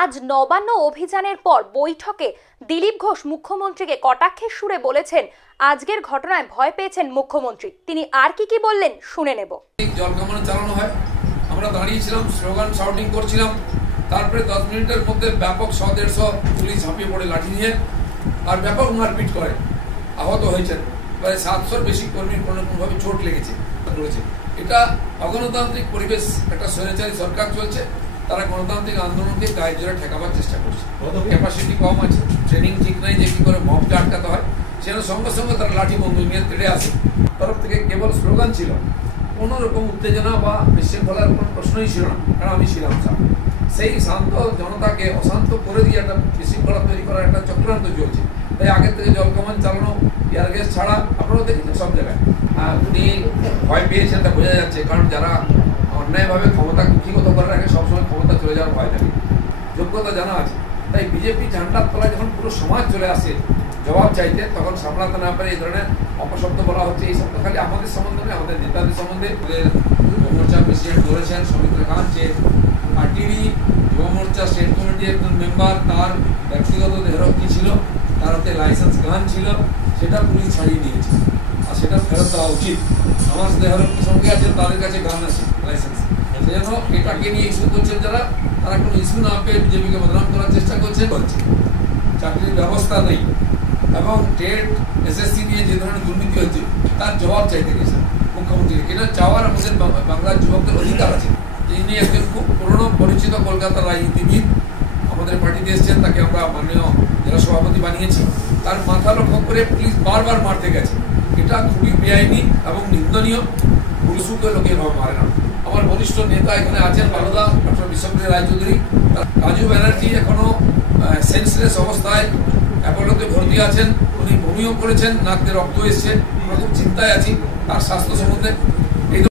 আজ নবান্ন অভিযানের পর বৈঠকে দিলীপ ঘোষ মুখ্যমন্ত্রীকে কটাক্ষের সুরে বলেছেন আজকের ঘটনায় ভয় পেয়েছেন মুখ্যমন্ত্রী। তিনি আর কি বললেন শুনে নেব। জল কামান চালানো হয়, আমরা দাঁড়িয়েছিলাম, স্লোগান শাউটিং করছিলাম। তারপরে 10 মিনিটের মধ্যে ব্যাপক 100-150 পুলিশ ঝাঁপিয়ে পড়ে লাঠি নিয়ে আর ব্যাপক মারপিট করে, আহত হয়েছেন। প্রায় 700-র বেশি কর্মীর কোনোভাবে চোট লেগেছে। এটা অগণতান্ত্রিক পরিবেশ, একটা স্বৈরাচারী সরকার চলছে। তারা গণতান্ত্রিক আন্দোলনকে গায়ে জোরে ঠেকাবার চেষ্টা করছে। ক্যাপাসিটি কম আছে, ট্রেনিং ঠিক নাই যে কি করে মবকে আটকাতে হয়। সেখানে সঙ্গে সঙ্গে তারা লাঠি বন্দুক নিয়ে তেড়ে আসে। তরফ থেকে কেবল স্লোগান ছিল, কোনো রকম উত্তেজনা বা বিশৃঙ্খলার কোনো প্রশ্নই ছিল না, কারণ আমি ছিলাম স্যার। সেই শান্ত জনতাকে অশান্ত করে দিয়ে একটা বিশৃঙ্খলা তৈরি করার একটা চক্রান্ত চলছে। তাই আগের থেকে জল কামান চালানো, এয়ার গ্যাস ছাড়া আপনারাও দেখেছেন সব জায়গায়। উনি ভয় পেয়েছেন, এটা বোঝা যাচ্ছে, কারণ যারা অন্যায়ভাবে ক্ষমতা কুক্ষিগত করার আগে সবসময় ক্ষমতা চলে যাওয়ার ভয় থাকে, যোগ্যতা জানা আছে। তাই বিজেপি ঝান্ডার তলায় যখন পুরো সমাজ চলে আসে জবাব চাইতে, তখন সামলাতে না পারে এই ধরনের অপশব্দ বলা হচ্ছে। এই শব্দ খালি আমাদের সম্বন্ধে নয়, আমাদের নেতাদের সম্বন্ধে। যুব মোর্চার প্রেসিডেন্ট বলেছেন সৌমিত্র খান যে পার্টিরই যুব মোর্চা স্টেট কমিটির একজন মেম্বার, তার ব্যক্তিগত দেহরক্ষী ছিল, তার হাতে লাইসেন্স গান ছিল, সেটা পুলিশ ছাড়িয়ে নিয়েছে আর সেটা ফেরত দেওয়া উচিত। আমার দেহরক্ষীর সঙ্গে আছে, তাদের কাছে গান আছে, লাইসেন্স। সেজন্য এটাকে নিয়ে ইস্যু করছেন যারা, তারা কোনো ইস্যু না পেয়ে বিজেপিকে বদনাম করার চেষ্টা করছে। চাকরির ব্যবস্থা নেই এবং টেট এসএসসি নিয়ে যে ধরনের দুর্নীতি হচ্ছে তার জবাব চাইতে গেছে মুখ্যমন্ত্রীকে। এটা চাওয়ার আমাদের বাংলার যুবকদের অধিকার আছে। যিনি একজন খুব পুরনো পরিচিত কলকাতার রাজনীতিবিদ, আমাদের পার্টিতে এসছেন, তাকে আমরা মাননীয় জেলা সভাপতি বানিয়েছি। তার মাথা লক্ষ্য করে পুলিশ বারবার মারতে গেছে। এটা খুবই বেআইনি এবং নিন্দনীয়। পুলিশকে লোকে এভাবে মারে না। আমার বরিষ্ঠ নেতা এখানে আছেন, বালদা ডক্টর বিশ্বপ্রিয় রায়চৌধুরী, রাজু ব্যানার্জি এখনো সেন্সলেস অবস্থায় অ্যাপোলোতে ভর্তি আছেন। উনি বমিও করেছেন, নাকতে রক্ত এসছে। আমরা খুব চিন্তায় আছি তার স্বাস্থ্য সম্বন্ধে।